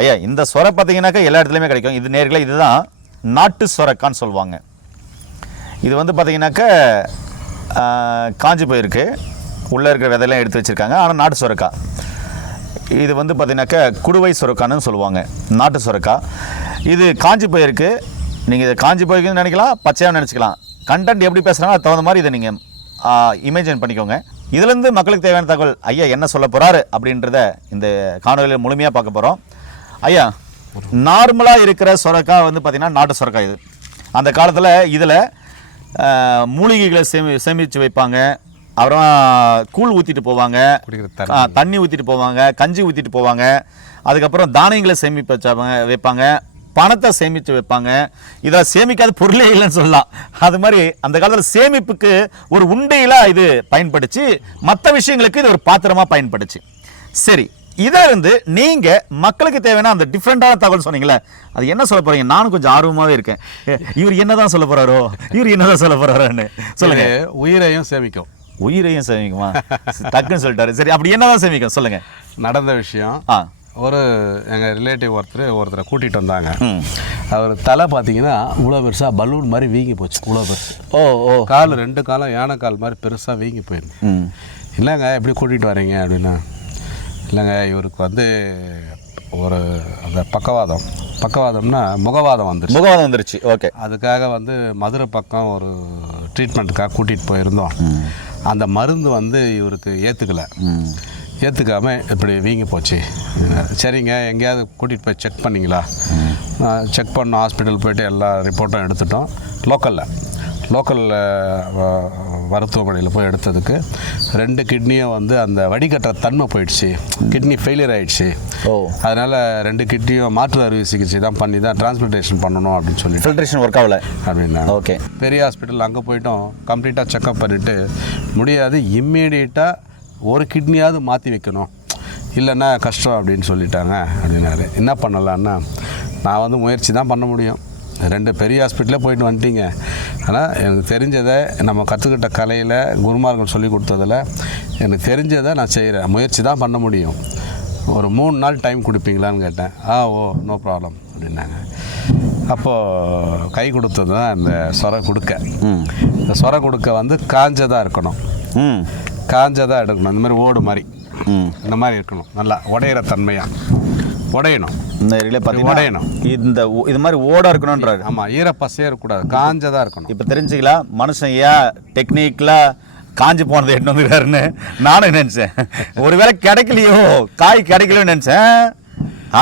ஐயா இந்த சொரை பார்த்தீங்கன்னாக்கா எல்லா இடத்துலையுமே கிடைக்கும். இது நேர்களை இதுதான் நாட்டு சொரக்கான்னு சொல்லுவாங்க. இது வந்து பார்த்தீங்கன்னாக்க காஞ்சி போயிருக்கு. உள்ளே இருக்கிற விதையெல்லாம் எடுத்து வச்சுருக்காங்க. ஆனால் நாட்டு சுரக்கா. இது வந்து பார்த்தீங்கன்னாக்கா குடுவை சுரக்கான்னு சொல்லுவாங்க. நாட்டு சுரக்கா. இது காஞ்சி போயிருக்கு. நீங்கள் இதை காஞ்சி போயிருக்குன்னு நினைக்கலாம் பச்சையாக நினச்சிக்கலாம். கண்டென்ட் எப்படி பேசுகிறாங்க அது தகுந்த மாதிரி இதை நீங்கள் இமேஜின் பண்ணிக்கோங்க. இதுலேருந்து மக்களுக்கு தேவையான தகவல் ஐயா என்ன சொல்ல போகிறாரு அப்படின்றத இந்த காணொலியில் முழுமையாக பார்க்க போகிறோம் ஐயா நார்மலாக இருக்கிற சுரக்காய் வந்து பார்த்திங்கன்னா நாட்டு சுரக்காய் இது. அந்த காலத்தில் இதில் மூலிகைகளை சேமி சேமித்து வைப்பாங்க. அப்புறம் கூழ் ஊற்றிட்டு போவாங்க. தண்ணி. ஊற்றிட்டு போவாங்க. கஞ்சி ஊற்றிட்டு போவாங்க. அதுக்கப்புறம் தானியங்களை சேமிப்பு வச்சாங்க வைப்பாங்க. பணத்தை சேமித்து வைப்பாங்க. இதை சேமிக்காத பொருளே இல்லைன்னு சொல்லலாம். அது மாதிரி அந்த காலத்தில் சேமிப்புக்கு ஒரு உண்டையில இது பயன்படுச்சு. மற்ற விஷயங்களுக்கு இது ஒரு பாத்திரமா பயன்படுச்சு. சரி இதை இருந்து நீங்க மக்களுக்கு தேவையான அந்த டிஃப்ரெண்டான தகவல் சொன்னீங்களே அது என்ன சொல்ல போறீங்க? நானும் கொஞ்சம் ஆர்வமாவே இருக்கேன். இவர் என்னதான் சொல்ல போறாரோ? இவர் என்னதான் சொல்ல போறாரோன்னு சொல்லுங்க. உயிரையும் சேமிக்கும். உயிரையும் சேமிக்குமா? டக்குன்னு சொல்லிட்டாரு. சரி அப்படி என்னதான் சேமிக்கும்? சொல்லுங்க. நடந்த விஷயம். ஆ. ஒரு எங்கள் ரிலேட்டிவ் ஒருத்தர் ஒருத்தரை கூட்டிகிட்டு வந்தாங்க. அவர் தலை பார்த்தீங்கன்னா இவ்வளோ பெருசாக பலூன் மாதிரி வீங்கி போச்சு இவ்வளோ பெருசு. ஓ ஓ. கால் ரெண்டு காலம் யானை கால் மாதிரி பெருசாக வீங்கி ம். இல்லைங்க எப்படி கூட்டிகிட்டு வரீங்க அப்படின்னா இல்லைங்க இவருக்கு வந்து ஒரு அந்த பக்கவாதம். பக்கவாதம்னா முகவாதம் வந்துருச்சு. முகவாதம் வந்துருச்சு ஓகே. அதுக்காக வந்து மதுரை பக்கம் ஒரு ட்ரீட்மெண்ட்டுக்காக கூட்டிகிட்டு போயிருந்தோம். அந்த மருந்து வந்து இவருக்கு ஏற்றுக்கலை ம். ஏற்றுக்காம இப்படி வீங்கி போச்சு. சரிங்க எங்கேயாவது கூட்டிகிட்டு போய் செக் பண்ணிங்களா? செக் பண்ணோம் ஹாஸ்பிட்டல் போயிட்டு எல்லா ரிப்போர்ட்டும் எடுத்துட்டோம். லோக்கலில் லோக்கலில் மருத்துவமனையில் போய் எடுத்ததுக்கு ரெண்டு கிட்னியும் வந்து அந்த வடிகட்டுற தன்மை போயிடுச்சு. கிட்னி ஃபெயிலியர் ஆயிடுச்சு. ஓ. அதனால் ரெண்டு கிட்னியும் மாற்று அறுவை சிகிச்சை தான் பண்ணி தான் டிரான்ஸ்பிளேஷன் பண்ணணும் அப்படின்னு சொல்லிட்டு. ஃபில்ட்ரேஷன் ஒர்க் ஆகல. அப்படின்னா. ஓகே. பெரிய ஹாஸ்பிட்டல் அங்கே போயிட்டோம். கம்ப்ளீட்டாக செக்கப் பண்ணிவிட்டு முடியாது. இம்மீடியட்டாக ஒரு கிட்னியாவது மாற்றி வைக்கணும். இல்லைன்னா கஷ்டம் அப்படின்னு சொல்லிட்டாங்க அப்படின்னாரு. என்ன பண்ணலான்னா நான் வந்து முயற்சி தான் பண்ண முடியும். ரெண்டு பெரிய ஹாஸ்பிட்டலே போயிட்டு வந்துட்டீங்க. ஆனால் எனக்கு தெரிஞ்சதை நம்ம கற்றுக்கிட்ட கலையில் குருமார்கள் சொல்லி கொடுத்ததில் எனக்கு தெரிஞ்சதை நான் செய்கிறேன் முயற்சி தான் பண்ண முடியும். ஒரு மூணு நாள் டைம் கொடுப்பீங்களான்னு கேட்டேன். ஆ ஓ நோ ப்ராப்ளம் அப்படின்னாங்க. அப்போது கை கொடுத்தது தான் இந்த சொர கொடுக்க. இந்த சொர கொடுக்க வந்து காஞ்சதாக இருக்கணும். காஞ்சதாக எடுக்கணும். இந்த மாதிரி ஓடு மாதிரி. இந்த மாதிரி இருக்கணும். நல்லா உடையிற தன்மையாக உடையணும். இந்த ஏரியாவில் பார்த்தீங்கன்னா. இந்த இது மாதிரி ஓட இருக்கணுன்றாரு ஆமாம் ஈரப்பசையே இருக்கக்கூடாது காஞ்சதாக இருக்கணும். இப்போ தெரிஞ்சுக்கலாம் மனுஷன் ஏன் டெக்னிக்கலாக காஞ்சி போனதை எடுத்து வந்துருக்காருன்னு நானும் நினச்சேன். ஒருவேளை கிடைக்கலையோ காய் கிடைக்கலையோன்னு நினச்சேன்.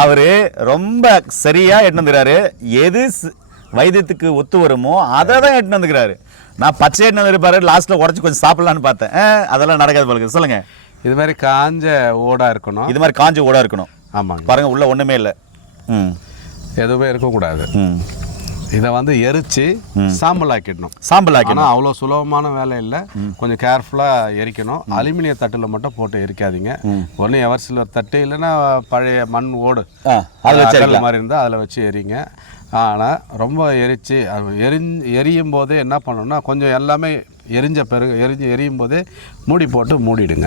அவர் ரொம்ப சரியாக எடுத்து வந்துக்கிறாரு எது வைத்தியத்துக்கு ஒத்து வருமோ அதை தான் எடுத்து வந்துக்கிறாரு. நான் பச்சை எடுத்து வந்துருப்பாரு லாஸ்ட்டில் உடச்சி கொஞ்சம் சாப்பிடலான்னு பார்த்தேன். அதெல்லாம் நடக்காது போலுக்கு சொல்லுங்கள் இது மாதிரி காஞ்ச ஓடாக இருக்கணும். இது மாதிரி காஞ்சி ஓட இருக்கணும். ஆமாங்க. பாருங்க உள்ள ஒன்றுமே இல்லை. எதுவுமே இருக்கக்கூடாது. இதை வந்து எரித்து சாம்பல் ஆக்கிடணும் சாம்பல் ஆக்கி ஆனால் அவ்வளோ சுலபமான வேலை இல்லை. கொஞ்சம் கேர்ஃபுல்லாக எரிக்கணும். அலுமினிய தட்டில் மட்டும் போட்டு எரிக்காதீங்க. ஒன்று எவர் சில்வர் தட்டு இல்லைன்னா பழைய மண் ஓடு. அதில் மாதிரி இருந்தால் அதில் வச்சு எரிங்க. ஆனால் ரொம்ப எரிச்சு எரிஞ் எரியும் போது என்ன பண்ணணும்னா கொஞ்சம் எல்லாமே எரிஞ்ச பிறகு எரிஞ்சு எரியும் போதே மூடி போட்டு மூடிடுங்க.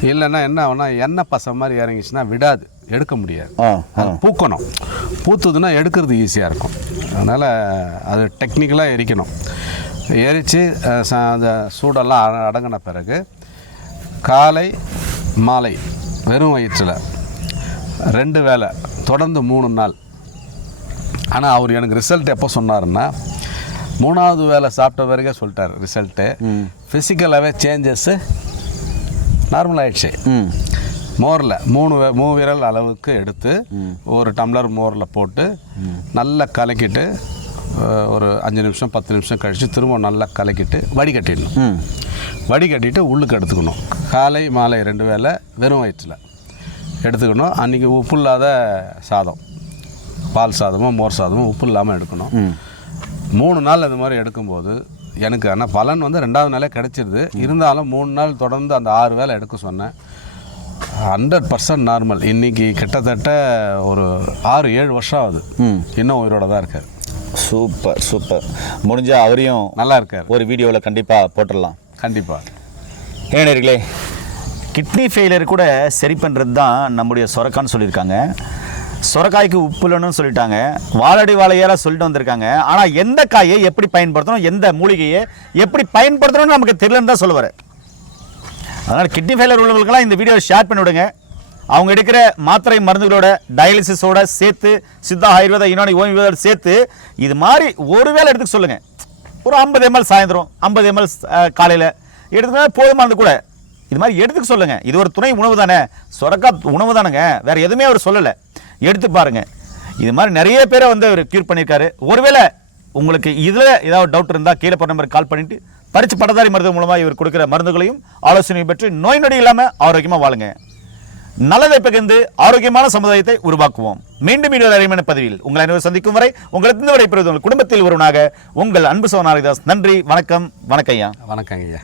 இல்லைன்னா என்ன ஆகும்னா எண்ணெய் பசை மாதிரி இறங்கிச்சுன்னா விடாது எடுக்க முடியாது. பூக்கணும். பூத்துதுன்னா எடுக்கிறது ஈஸியாக இருக்கும். அதனால் அது டெக்னிக்கலாக எரிக்கணும். எரித்து அந்த சூடெல்லாம் அட- அடங்கின பிறகு காலை மாலை வெறும் வயிற்றில் ரெண்டு வேளை தொடர்ந்து மூணு நாள் ஆனால் அவர் எனக்கு ரிசல்ட் எப்போ சொன்னாருன்னா மூணாவது வேளை சாப்பிட்ட பிறகே சொல்லிட்டார் ரிசல்ட்டு ஃபிசிக்கலாகவே சேஞ்சஸ்ஸு நார்மல் ஆயிடுச்சு. ம். மோரில் மூணு மூணு விரல் அளவுக்கு எடுத்து ஒரு டம்ளர் மோரில் போட்டு நல்லா கலக்கிட்டு ஒரு அஞ்சு நிமிஷம் பத்து நிமிஷம் கழித்து திரும்ப நல்லா கலக்கிட்டு வடிகட்டிடணும். ம். வடிகட்டிட்டு உள்ளுக்கு எடுத்துக்கணும். காலை மாலை ரெண்டு வேளை வெறும் வயிற்றில். எடுத்துக்கணும். அன்றைக்கி உப்பு இல்லாத சாதம். பால் சாதமோ மோர் சாதமோ உப்பு இல்லாமல் எடுக்கணும். மூணு நாள் இந்த மாதிரி எடுக்கும்போது எனக்கு ஆனால் பலன் வந்து ரெண்டாவது நாளே கிடைச்சிருது. இருந்தாலும் மூணு நாள் தொடர்ந்து அந்த ஆறு வேளை எடுக்க சொன்னேன். ஹண்ட்ரட் பர்சன்ட் நார்மல் இன்னைக்கு கிட்டத்தட்ட ஒரு ஆறு ஏழு வருஷம் ஆகுது. இன்னும் உயிரோட தான் இருக்கார் சூப்பர் சூப்பர். முடிஞ்சா அவரையும் நல்லா இருக்கார். ஒரு வீடியோவில் கண்டிப்பாக போட்டுடலாம். கண்டிப்பாக ஏனர்களே கிட்னி ஃபெயிலியர் கூட சரி பண்ணுறது தான் நம்முடைய சொரக்கான்னு சொல்லியிருக்காங்க. சுரக்காய்க்கு உப்புலன்னு சொல்லிட்டாங்க. வாழடி வாழையால சொல்லிட்டு வந்திருக்காங்க. ஆனால் எந்த காயை எப்படி பயன்படுத்தணும் எந்த மூலிகையை எப்படி பயன்படுத்தணும்னு நமக்கு தெரியலன்னு தான் சொல்லுவார். அதனால் கிட்னி ஃபெயிலியர் உள்ளவர்களுக்கெல்லாம் இந்த வீடியோவை ஷேர் பண்ணி விடுங்க. அவங்க எடுக்கிற மாத்திரை மருந்துகளோட டயாலிசிஸோட சேர்த்து சித்தா ஆயுர்வேத யுனானி ஓய்வோட சேர்த்து இது மாதிரி ஒரு வேளை எடுத்துக்க சொல்லுங்கள் ஒரு ஐம்பது எம்எல் சாயந்தரம் ஐம்பது எம்எல் காலையில் எடுத்துக்கிட்டா போதுமானது கூட? இது மாதிரி எடுத்துக்க சொல்லுங்கள் இது ஒரு துணை உணவு தானே. சொரக்கா உணவு தானேங்க. வேறு எதுவுமே அவர் சொல்லலை. எடுத்து பாருங்க. இது மாதிரி நிறைய பேரை வந்து அவர் க்யூர் பண்ணியிருக்காரு. ஒருவேளை உங்களுக்கு இதில் ஏதாவது டவுட் இருந்தால் கீழே போன நம்பருக்கு கால் பண்ணிட்டு பறித்து பட்டதாரி மருந்து மூலமாக இவர் கொடுக்குற மருந்துகளையும் ஆலோசனையும் பெற்று நோய் நொடி இல்லாமல் ஆரோக்கியமாக வாழுங்க. நல்லதை பகிர்ந்து ஆரோக்கியமான சமுதாயத்தை உருவாக்குவோம். மீண்டும் மீண்டும் அறிமுக பதிவில் உங்களை அனைவரும் சந்திக்கும் வரை உங்களுக்கு விடைபெறுவது உங்கள் குடும்பத்தில் ஒருவனாக உங்கள் அன்பு சோனாரிதாஸ் நன்றி வணக்கம் வணக்கம் ஐயா. வணக்கம் ஐயா.